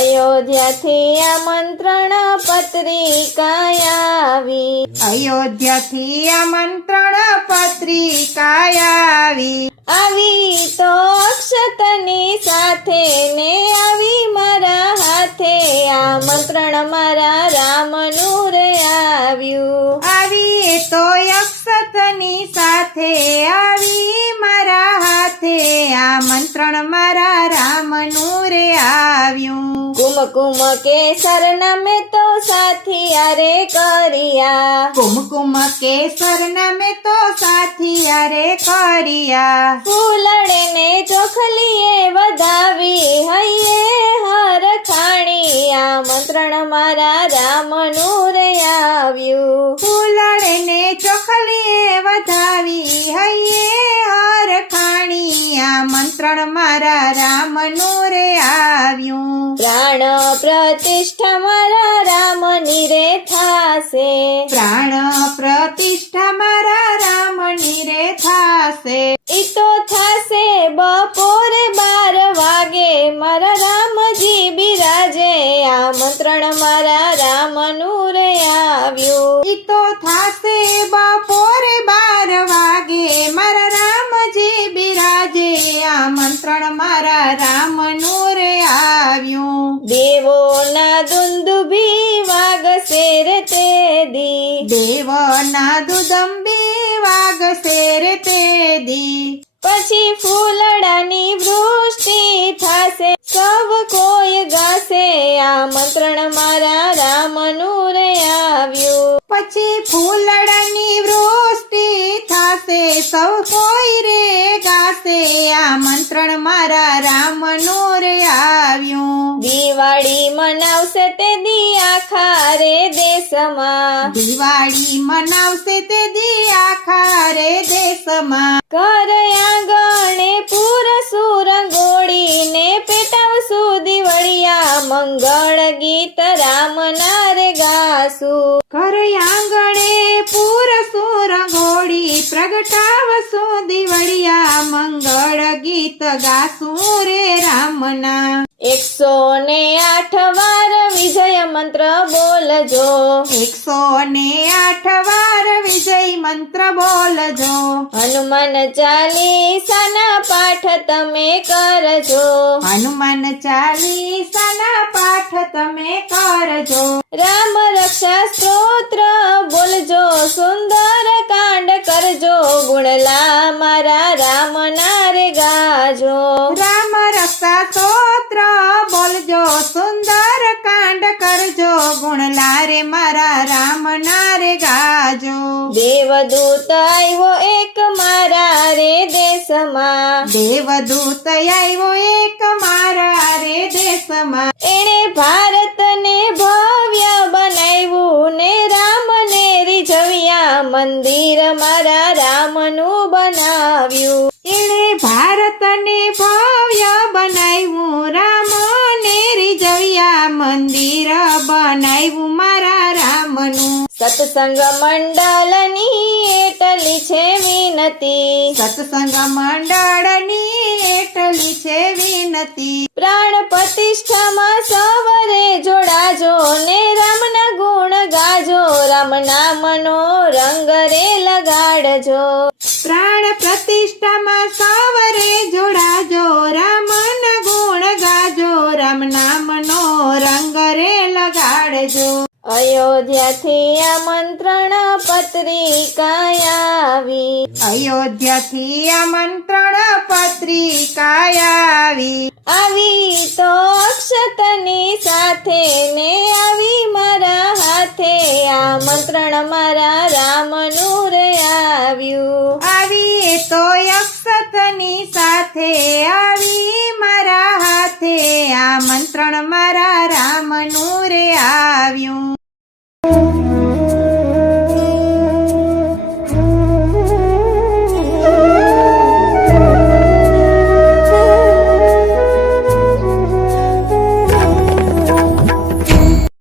અયોધ્યાથી આમંત્રણ પત્રિકા આવી, અયોધ્યાથી આમંત્રણ પત્રિકા આવી તો અક્ષતની સાથે ને આવી મારા હાથે, આમંત્રણ મારા રામનું રે આવ્યું. આવી તો અક્ષતની સાથે આવી મારા હાથે, આમંત્રણ મારા રામનું રે આવ્યું. કુમકુમ કેસર નામે તો સાથિયારે કર્યા, કુમકુમ કેસર નામે તો સાથિયારે કર્યા. ફૂલડે ને ચોખલીએ વધાવી હૈયે હરખાણી, આમંત્રણ મારા રામનું રે આવ્યું. ફૂલડે ને ચોખલીએ વધાવી હૈયે હરખાણી, આમંત્રણ મારા રામનું રે આવ્યું. પ્રાણ પ્રતિષ્ઠા મારા રામની રે થાશે, પ્રાણ પ્રતિષ્ઠા મારા રામની રે થાશે. ઈ તો થાશે બપોરે 12 વાગે, મારા રામજી બિરાજે, આમંત્રણ મારા રામનું રે આવ્યું. ઈ તો થાશે બપોરે 12 વાગે, મારા રામજી બિરાજે, આમંત્રણ મારા રામનું રે આવ્યું. દેવોના દુંદુભી વાગશે રે તે દી, દેવના દુદંબી વાગશે રે તે દી. પછી ફૂલડાની વૃષ્ટિ થાશે, સૌ કોઈ ગાશે, આમંત્રણ મારા રામનું રે આવ્યું. પછી ફૂલડાની વૃષ્ટિ થાશે, સૌ કોઈ રે ગાશે, આમંત્રણ મારા રામનું રે આવ્યું. દિવાળી મનાવશે તે દી આખા રે દેશમાં, દિવાળી મનાવશે તે દી આખા રે દેશમાં. ઘર આંગણે પૂરશું રંગોળીને પેટાવશું દિવાળિયા, મંગળ ગીત રામના રે ગાશું. ઘર આંગણે પૂરશું રંગોળી, પ્રગટાવશું દિવાળિયા, મંગળ ગીત ગાશું રે રામના. 108 વાર વિજય મંત્ર બોલજો, 108 વાર વિજય મંત્ર બોલજો. હનુમાન ચાલીસાના પાઠ તમે કરજો, હનુમાન ચાલીસાના પાઠ તમે કરજો. રામ રક્ષા સ્તોત્ર બોલજો, સુંદર કાંડ કરજો, ગુણલા મારા રામના રે ગાજો. રામ રક્ષા સ્તોત્ર બોલજો, સુંદર કાંડ કરજો, ગુણલા રે મારા રામના રે ગાજો. દેવદૂત આવ્યો એક મારા રે દેશમાં, દેવદૂત આવ્યો એક મારા રે દેશમાં. એણે ભારતને ભવ્ય બનાવ્યું ને રામને રીઝવ્યા, મંદિર મારા રામનું બનાવ્યું. એણે ભારતને ભવ્ય બનાવ્યું, રામને રીઝવ્યા, મંદિર બનાવ્યું મારા રામનું. સત્સંગ મંડળની એટલી છે વિનતી, સત્સંગ મંડળની એટલી છે વિનતી. પ્રાણ પ્રતિષ્ઠામાં સવરે જોડાજો ને રામના ગુણ ગાજો, રામ નામનો રંગ રે લગાડજો. પ્રાણ પ્રતિષ્ઠામાં સવરે જોડાજો, રામના ગુણ ગાજો, રામ નામનો રંગ રે લગાડજો. અયોધ્યાથી આમંત્રણ પત્રિકા આવી, અયોધ્યાથી આમંત્રણ પત્રિકા આવી તો અક્ષતની સાથે ને આવી મારા હાથે, આમંત્રણ મારા રામનું રે આવ્યું. આવી તો અક્ષતની સાથે આવી મારા હાથે, આમંત્રણ મારા રામનું